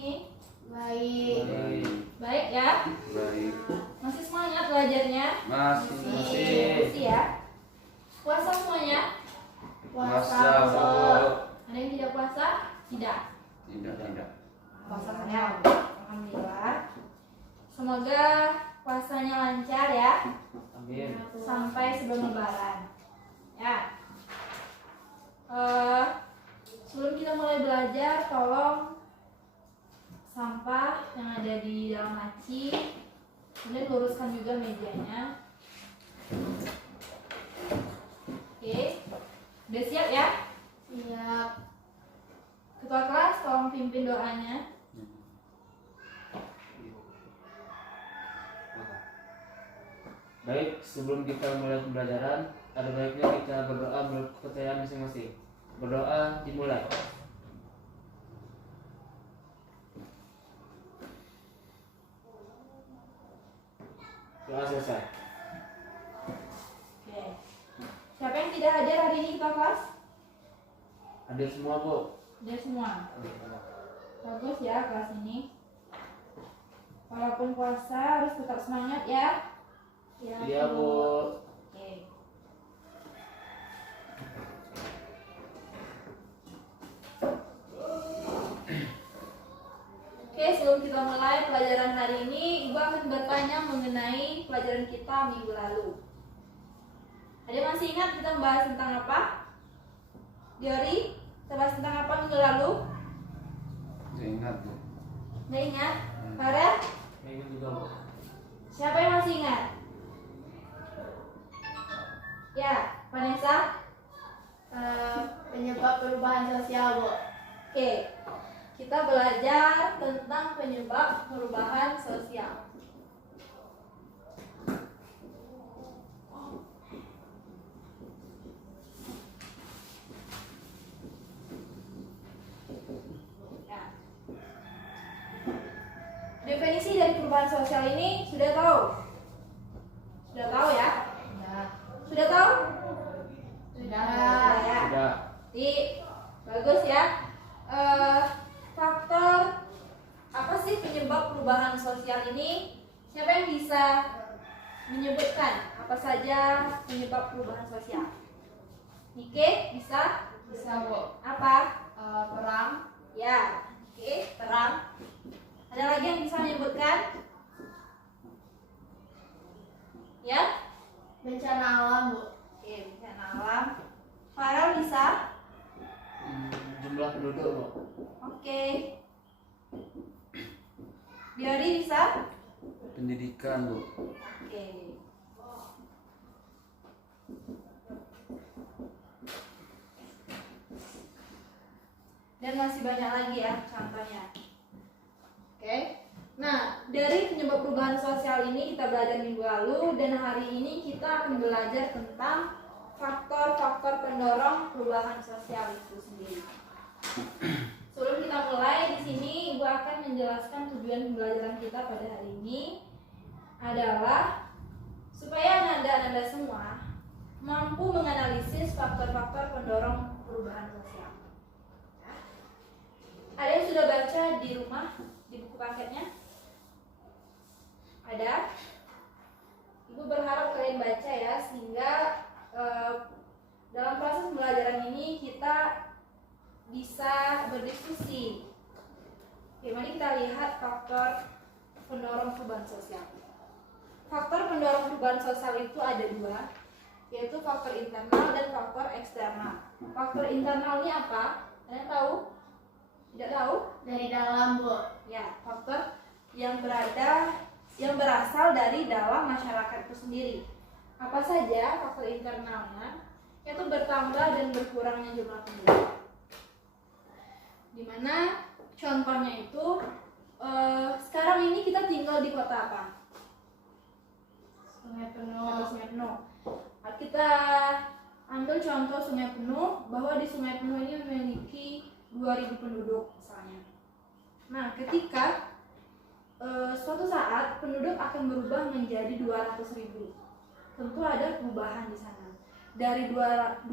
ini? Baik. Baik ya? Baik. Masih semangat belajarnya? Masih. Ya. Puasa semuanya? Puasa, Bu. Ada yang tidak puasa? Tidak. Tidak. Puasa saya. Alhamdulillah. Semoga puasanya lancar ya. Amin. Sampai sebelum lebaran. Ya. Sebelum kita mulai belajar, tolong sampah yang ada di dalam laci, kemudian luruskan juga mejanya. Oke, udah siap ya? Siap. Ketua kelas, tolong pimpin doanya. Baik, sebelum kita mulai pembelajaran, ada baiknya kita berdoa menurut kepercayaan masing-masing. Berdoa dimulai. Doa selesai. Oke. Siapa yang tidak hadir hari ini ketua kelas? Hadir semua, Bu. Hadir semua. Bagus ya kelas ini. Walaupun puasa harus tetap semangat ya. Iya, Bu. Oke. Oke, sebelum kita mulai pelajaran hari ini, Ibu akan bertanya mengenai pelajaran kita minggu lalu. Ada yang masih ingat kita membahas tentang apa? Diori, kita bahas tentang apa minggu lalu? Saya ingat, Bu. Nggak ingat? Farel? Ingat juga, Bu. Siapa yang masih ingat? Ya, Vanessa? Penyebab perubahan sosial, Bu. Oke, kita belajar tentang penyebab perubahan sosial. Ya. Definisi dari perubahan sosial ini sudah tahu? Sudah tahu ya? Sudah tahu? Sudah ya. Sudah. Jadi bagus ya. Faktor apa sih penyebab perubahan sosial ini? Siapa yang bisa menyebutkan apa saja penyebab perubahan sosial? Nike bisa? Bisa, Bu. Apa? Perang. Ya, oke, perang. Ada lagi yang bisa menyebutkan? Ya? Bencana alam, Bu. Oke, bencana alam. Farel bisa? Jumlah penduduk, Bu. Oke. Diori bisa? Pendidikan, Bu. Oke. Dan masih banyak lagi ya contohnya. Oke. Nah, dari penyebab perubahan sosial ini kita belajar minggu lalu, dan hari ini kita akan belajar tentang faktor-faktor pendorong perubahan sosial itu sendiri. Sebelum kita mulai, di sini Ibu akan menjelaskan tujuan pembelajaran kita pada hari ini adalah supaya Anda semua mampu menganalisis faktor-faktor pendorong perubahan sosial. Ada yang sudah baca di rumah di buku paketnya? Ada? Ibu berharap kalian baca ya, sehingga dalam proses pembelajaran ini kita bisa berdiskusi. Oke, mari kita lihat faktor pendorong perubahan sosial. Faktor pendorong perubahan sosial itu ada dua, yaitu faktor internal dan faktor eksternal. Faktor internal ini apa? Kalian tahu? Tidak tahu? Dari dalam, Bu. Ya, faktor yang berasal dari dalam masyarakat itu sendiri. Apa saja faktor internalnya? Yaitu bertambah dan berkurangnya jumlah penduduk. Dimana contohnya itu sekarang ini kita tinggal di kota apa? Sungai Atau Penuh. Sungai Penuh. Nah, kita ambil contoh Sungai Penuh, bahwa di Sungai Penuh ini memiliki 2000 penduduk misalnya. Nah, ketika suatu saat penduduk akan berubah menjadi 200.000, tentu ada perubahan di sana. Dari 2000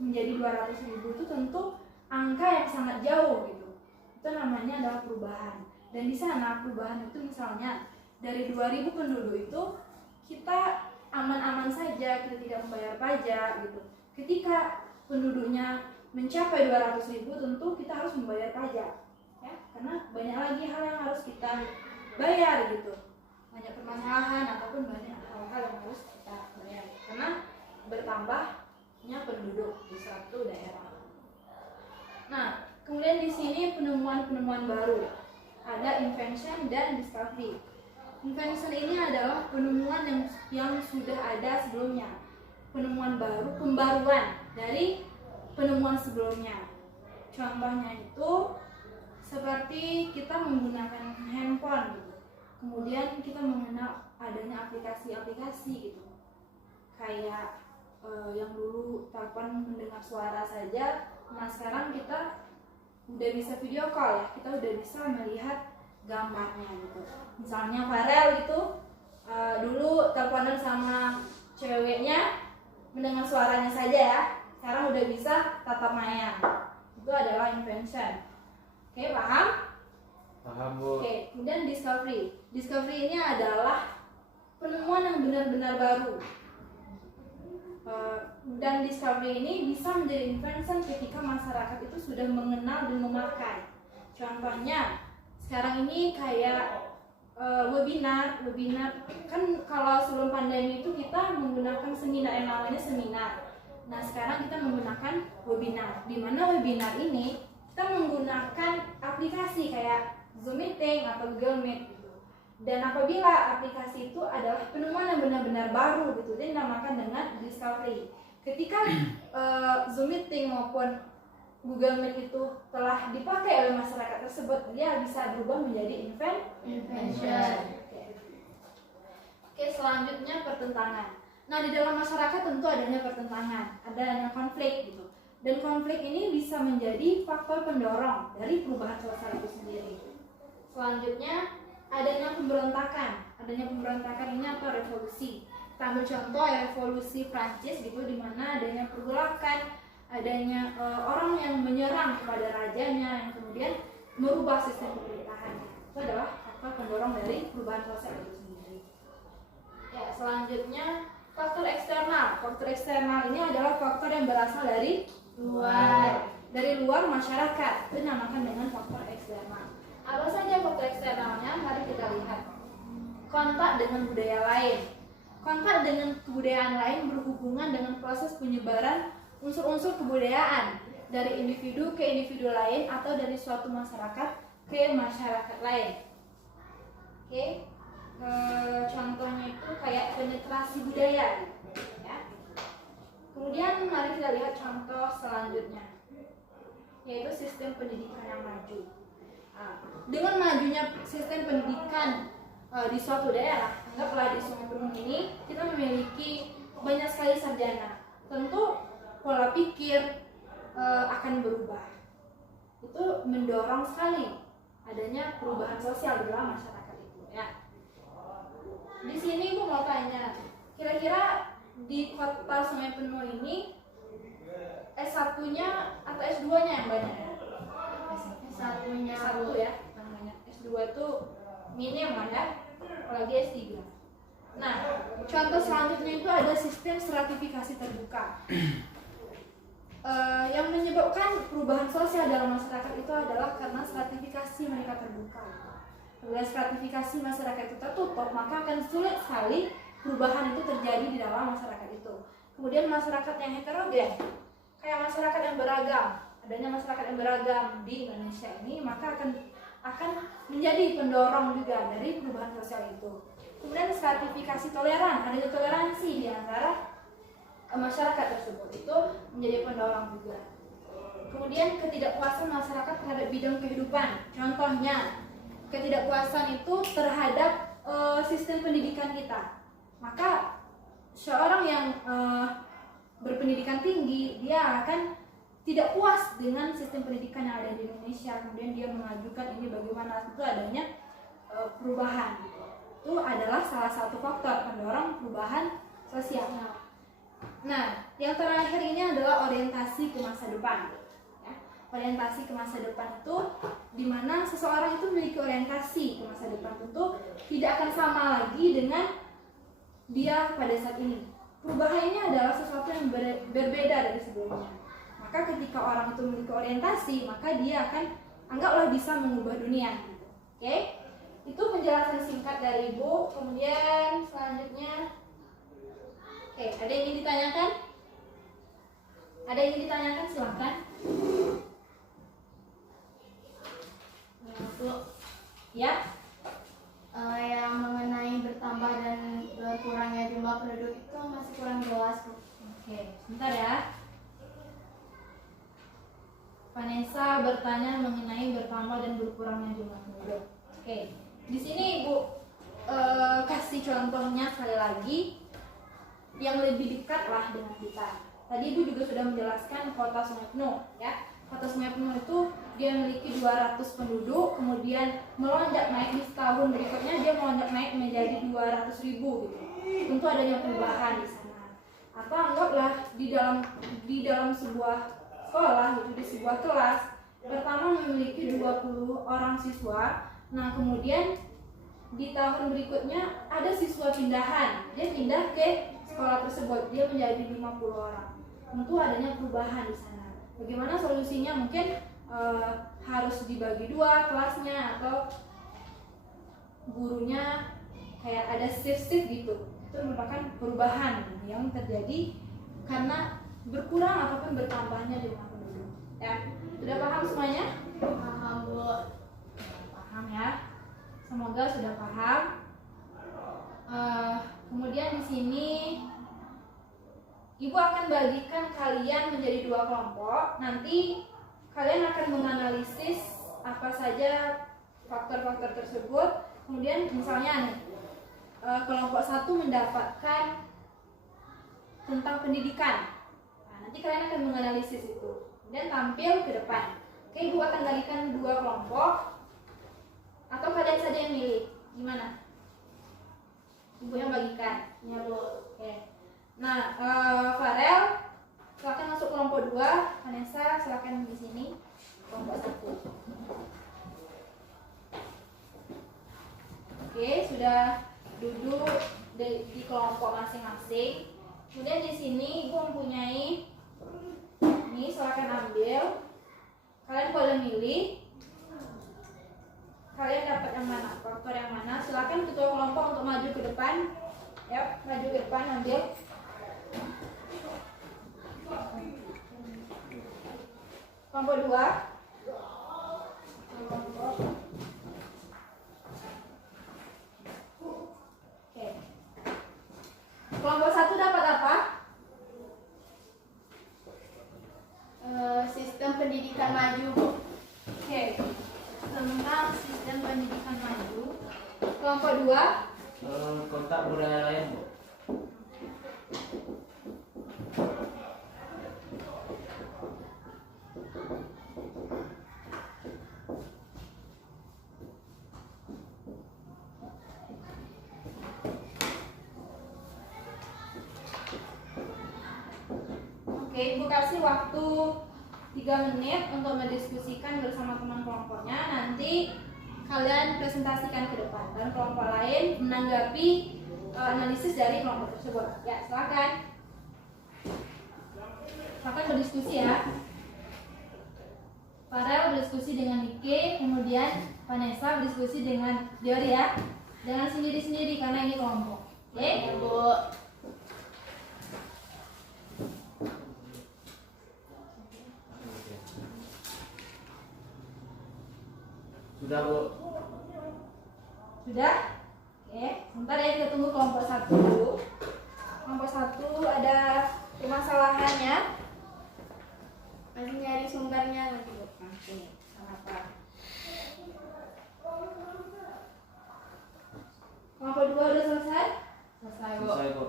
menjadi 200.000 itu tentu angka yang sangat jauh gitu. itu namanya adalah perubahan. Dan di sana perubahan itu misalnya dari 2000 penduduk itu kita aman-aman saja, kita tidak membayar pajak gitu. Ketika penduduknya mencapai 200.000 tentu kita harus membayar pajak ya, karena banyak lagi hal yang harus kita bayar gitu, banyak permasalahan ataupun banyak hal-hal yang harus kita bayar karena bertambahnya penduduk di suatu daerah. Nah, kemudian di sini penemuan-penemuan baru, ada invention dan discovery. Invention ini adalah penemuan yang sudah ada sebelumnya, penemuan baru, pembaruan dari penemuan sebelumnya. Contohnya itu seperti kita menggunakan handphone gitu. Kemudian kita mengenal adanya aplikasi-aplikasi gitu. Kayak yang dulu telepon mendengar suara saja, nah sekarang kita udah bisa video call ya, kita udah bisa melihat gambarnya gitu. Misalnya Farel gitu, dulu teleponan sama ceweknya mendengar suaranya saja ya, sekarang udah bisa tatap maya. Itu adalah invention. Oke, paham? Paham, Bu. Oke, kemudian discovery. Discovery ini adalah penemuan yang benar-benar baru. Dan discovery ini bisa menjadi invention ketika masyarakat itu sudah mengenal dan memakai. Contohnya, sekarang ini kayak webinar kan kalau sebelum pandemi itu kita menggunakan seminar yang namanya seminar. Nah, sekarang kita menggunakan webinar. Di mana webinar ini kita menggunakan aplikasi kayak Zoom Meeting atau Google Meet gitu. Dan apabila aplikasi itu adalah penemuan yang benar-benar baru gitu, dia dinamakan dengan discovery. Ketika Zoom Meeting maupun Google Meet itu telah dipakai oleh masyarakat tersebut, dia bisa berubah menjadi invention. Oke, selanjutnya pertentangan. Nah, di dalam masyarakat tentu adanya pertentangan, adanya konflik gitu. Dan konflik ini bisa menjadi faktor pendorong dari perubahan sosial itu sendiri. Selanjutnya adanya pemberontakan. Adanya pemberontakan ini atau revolusi. Kita ambil contoh revolusi Prancis gitu, di mana adanya pergolakan, adanya orang yang menyerang kepada rajanya yang kemudian merubah sistem pemerintahan. Itu adalah faktor pendorong dari perubahan sosial itu sendiri. Ya, selanjutnya faktor eksternal. Faktor eksternal ini adalah faktor yang berasal dari luar masyarakat. Itu dinamakan dengan faktor eksternal. Apa saja faktor eksternalnya? Mari kita lihat. Kontak dengan budaya lain. Kontak dengan kebudayaan lain berhubungan dengan proses penyebaran unsur-unsur kebudayaan dari individu ke individu lain atau dari suatu masyarakat ke masyarakat lain. Oke, contohnya itu kayak penetrasi budaya, ya. Kemudian mari kita lihat contoh selanjutnya, yaitu sistem pendidikan yang maju. Dengan majunya sistem pendidikan di suatu daerah, anggaplah di Sungai Penuh ini kita memiliki banyak sekali sarjana. Tentu pola pikir akan berubah. Itu mendorong sekali adanya perubahan sosial di dalam masyarakat itu, ya. Di sini aku mau tanya, kira-kira di kota Sungai Penuh ini S1-nya atau S2-nya yang banyak ya? S1-nya S1 ya, yang banyak. S2 itu minim ya, apalagi S3. Nah, contoh selanjutnya itu ada sistem stratifikasi terbuka. Yang menyebabkan perubahan sosial dalam masyarakat itu adalah karena stratifikasi mereka terbuka. Bila stratifikasi masyarakat itu tertutup, maka akan sulit sekali perubahan itu terjadi di dalam masyarakat itu. Kemudian masyarakat yang heterogen, kayak masyarakat yang beragam, adanya masyarakat yang beragam di Indonesia ini, maka akan menjadi pendorong juga dari perubahan sosial itu. Kemudian stratifikasi toleran, adanya toleransi di antara masyarakat tersebut itu menjadi pendorong juga. Kemudian ketidakpuasan masyarakat terhadap bidang kehidupan, contohnya ketidakpuasan itu terhadap sistem pendidikan kita. Maka seorang yang berpendidikan tinggi, dia akan tidak puas dengan sistem pendidikan yang ada di Indonesia, kemudian dia mengajukan ini bagaimana itu adanya perubahan. Itu adalah salah satu faktor pendorong perubahan sosial. Nah, yang terakhir ini adalah orientasi ke masa depan. Ya. orientasi ke masa depan itu dimana seseorang itu memiliki orientasi ke masa depan tentu tidak akan sama lagi dengan dia pada saat ini. Perubahan ini adalah sesuatu yang berbeda dari sebelumnya. Maka ketika orang itu memiliki orientasi, maka dia akan anggaplah bisa mengubah dunia. Oke? Itu penjelasan singkat dari Ibu. Kemudian selanjutnya, oke, ada yang ingin ditanyakan? Ada yang ingin ditanyakan? Silakan. Bu, Ya. yang mengenai bertambah dan berkurangnya jumlah penduduk itu masih kurang jelas, Bu. Oke, sebentar ya. Vanessa bertanya mengenai bertambah dan berkurangnya jumlah penduduk. Oke, di sini Ibu kasih contohnya sekali lagi yang lebih dekat lah dengan kita. Tadi Ibu juga sudah menjelaskan kota Sungai Penuh, ya. Kota Sungai Penuh itu dia memiliki 200 penduduk, kemudian melonjak naik di tahun berikutnya dia melonjak naik menjadi 200.000 gitu. Tentu adanya perubahan di sana. Atau anggaplah di dalam sebuah sekolah gitu, di sebuah kelas pertama memiliki 20 orang siswa. Nah, kemudian di tahun berikutnya ada siswa pindahan. Dia pindah ke sekolah tersebut, dia menjadi 50 orang. Tentu adanya perubahan di sana. Bagaimana solusinya? Mungkin harus dibagi dua kelasnya atau gurunya kayak ada shift gitu. Itu merupakan perubahan yang terjadi karena berkurang ataupun bertambahnya jumlah penduduk. Ya, sudah paham semuanya? Paham, Bu. Paham ya? Semoga sudah paham. Kemudian di sini Ibu akan bagikan kalian menjadi dua kelompok. Nanti kalian akan menganalisis apa saja faktor-faktor tersebut. Kemudian misalnya nih, kelompok satu mendapatkan tentang pendidikan. Nah, nanti kalian akan menganalisis itu dan tampil ke depan. Oke, Ibu akan bagikan dua kelompok atau kalian saja yang milih. Gimana? Ibu yang bagikan. Ya, Bu. Oke. Nah, Farel silakan masuk kelompok 2, Vanessa silakan di sini kelompok 1. Oke, sudah duduk di kelompok masing-masing. Kemudian di sini Ibu mempunyai ini, silakan ambil. Kalian boleh milih. Kalian dapat yang mana? Faktor yang mana? Silakan ketua kelompok untuk maju ke depan. Ya, maju ke depan ambil. Kelompok 2. Oke. Kelompok 1 dapat apa? Sistem pendidikan maju, Bu. Oke. Tentang sistem pendidikan maju. Kelompok 2. Kontak budaya lain, Bu. Oke, Ibu kasih waktu 3 menit untuk mendiskusikan bersama teman kelompoknya. Nanti kalian presentasikan ke depan dan kelompok lain menanggapi analisis dari kelompok tersebut. Ya, silakan. Silakan berdiskusi ya. Farel berdiskusi dengan Nike, kemudian Vanessa berdiskusi dengan Diori ya. Jangan sendiri-sendiri karena ini kelompok. Oke? Ya, Bu. Sudah, Bu? Sudah? Oke, sebentar ya kita tunggu kelompok 1 dulu. Kelompok 1 ada permasalahannya. Masih nyari sumbernya lagi, Bu. Oke, kenapa? Kelompok 2 udah selesai? Selesai, Bu. Selesai, Bu.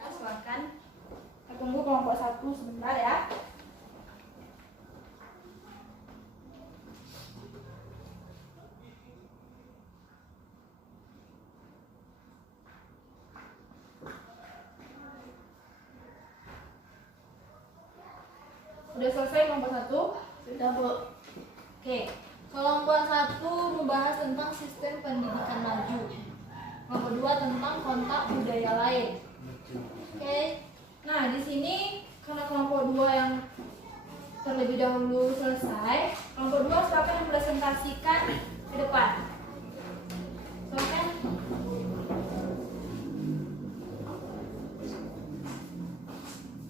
Ya, silakan. Kita tunggu kelompok 1 sebentar ya. Udah selesai kelompok 1? Sudah, Bu. Oke, kelompok 1 membahas tentang sistem pendidikan maju. Kelompok 2 tentang kontak budaya lain. Oke, nah di sini karena kelompok 2 yang terlebih dahulu selesai, kelompok 2 silakan mempresentasikan ke depan. Silakan.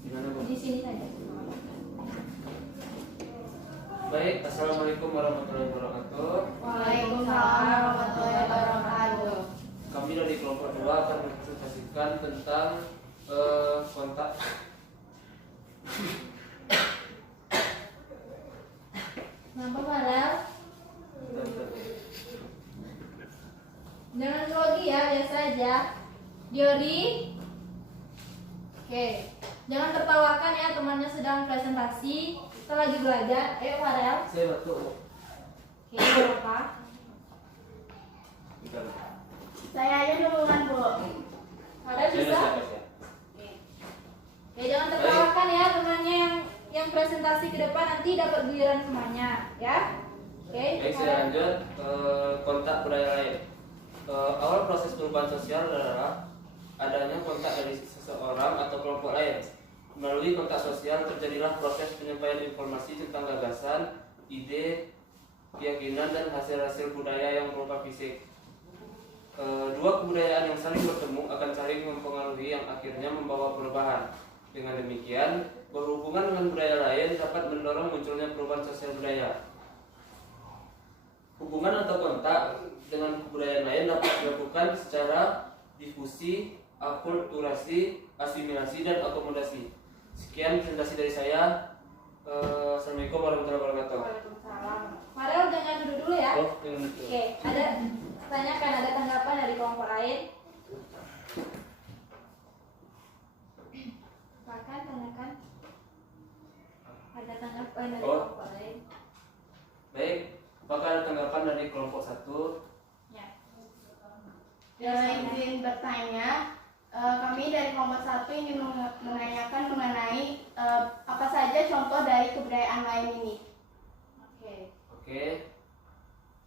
Gimana, Bu? Di sini saja. Baik, assalamualaikum warahmatullahi wabarakatuh. Waalaikumsalam warahmatullahi wabarakatuh. Kami dari kelompok 2 akan mempresentasikan tentang kontak. Kenapa Farel? Jangan grogi ya, biasa aja. Diori. Oke, jangan tertawakan ya, temannya sedang presentasi. Kita lagi belajar. Ayo Farel. Saya batuk. Oke, apa? Bentar. Saya aja duluan, Bu. Farel Saya bisa? udah siap. Oke. Oke, jangan tertawakan ya, temannya yang presentasi ke depan nanti dapat giliran semuanya, ya. Oke. Baik, saya lanjut kontak budaya lain. Awal proses perubahan sosial adalah adanya kontak dari seseorang atau kelompok lain. Melalui kontak sosial terjadilah proses penyampaian informasi tentang gagasan, ide, keyakinan, dan hasil-hasil budaya yang berupa fisik. Dua kebudayaan yang saling bertemu akan saling mempengaruhi yang akhirnya membawa perubahan. Dengan demikian, berhubungan dengan budaya lain dapat mendorong munculnya perubahan sosial budaya. Hubungan atau kontak dengan kebudayaan lain dapat dilakukan secara difusi, akulturasi, asimilasi, dan akomodasi. Sekian presentasi dari saya. Assalamualaikum warahmatullahi wabarakatuh. Waalaikumsalam. Farel jangan dulu ya. Oh, yang itu. Oke, ada tanyakan, ada tanggapan dari kelompok lain? Silakan tanyakan. Ada tanggapan dari Oh. kelompok lain? Baik, apakah ada tanggapan dari kelompok 1? Ya. Izin bertanya, kami dari kelompok 1 ingin menanyakan mengenai apa saja contoh dari kebudayaan lain ini. Oke. Oke.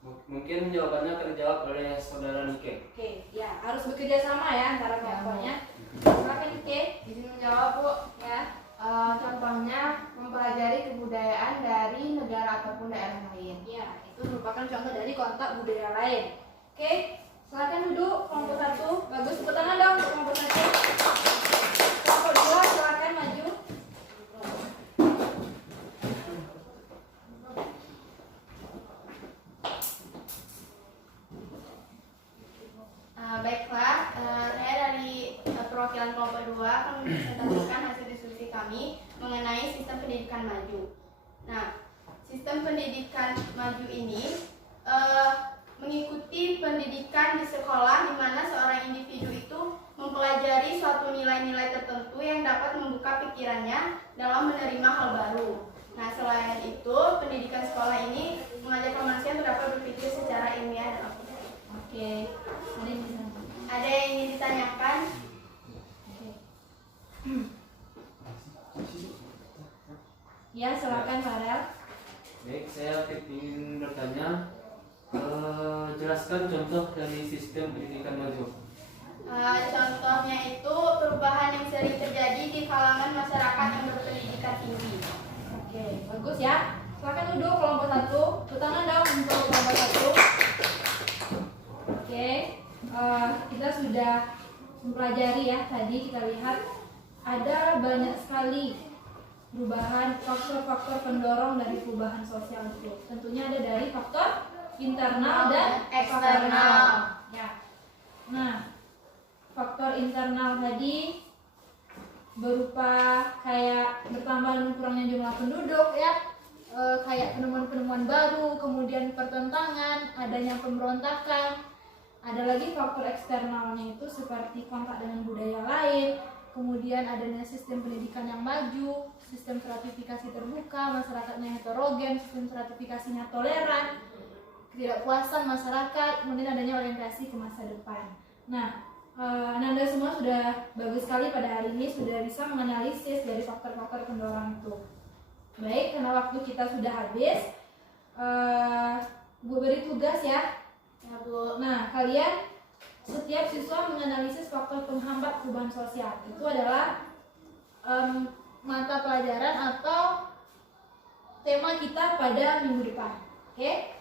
Mungkin jawabannya akan dijawab oleh saudara Nike. Oke, ya harus bekerja sama ya antara kelompoknya. Silakan Nike. Izin menjawab, Bu. Ya. Contohnya mempelajari kebudayaan dari negara ataupun daerah lain. Ya, itu merupakan contoh dari kontak budaya lain. Oke, silakan duduk kelompok 1. Bagus, tepuk tangan dong untuk kelompok 1. Kelompok 2 silakan maju. Baiklah, saya dari perwakilan kelompok 2 akan mempresentasikan hasil diskusi kami mengenai sistem pendidikan maju. Nah, sistem pendidikan maju ini mengikuti pendidikan di sekolah di mana seorang individu itu mempelajari suatu nilai-nilai tertentu yang dapat membuka pikirannya dalam menerima hal baru. Nah, selain itu, pendidikan sekolah ini mengajarkan manusia untuk dapat berpikir secara ilmiah dan objektif. Oke, ada yang bisa. Ada yang ingin ditanyakan? Oke. Ya, silakan Farel. Baik, saya ingin bertanya, jelaskan contoh dari sistem pendidikan maju. Contohnya itu perubahan yang sering terjadi di kalangan masyarakat yang berpendidikan tinggi. Oke, bagus ya. Silakan duduk kelompok 1. Tepuk tangan dong untuk kelompok 1. Oke, kita sudah mempelajari ya, tadi kita lihat ada banyak sekali perubahan, faktor-faktor pendorong dari perubahan sosial itu. Tentunya ada dari faktor internal dan Eksternal. Ya. Nah, faktor internal tadi berupa kayak bertambah dan kurangnya jumlah penduduk ya, kayak penemuan-penemuan baru, kemudian pertentangan, adanya pemberontakan. Ada lagi faktor eksternalnya itu seperti kontak dengan budaya lain, kemudian adanya sistem pendidikan yang maju, sistem stratifikasi terbuka, masyarakatnya heterogen, sistem stratifikasinya toleran, ketidakpuasan masyarakat, kemudian adanya orientasi ke masa depan. Nah, Anda semua sudah bagus sekali pada hari ini, sudah bisa menganalisis dari faktor-faktor pendorong itu. Baik, karena waktu kita sudah habis, Bu beri tugas ya. Ya, Bu. Nah, kalian setiap siswa menganalisis faktor penghambat perubahan sosial. Itu adalah mata pelajaran atau tema kita pada minggu depan. Oke?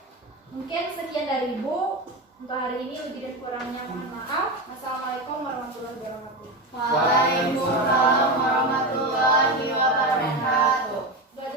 Mungkin sekian dari Ibu untuk hari ini. Lebih dan kurangnya mohon maaf. Wassalamualaikum warahmatullahi wabarakatuh. Waalaikumsalam warahmatullahi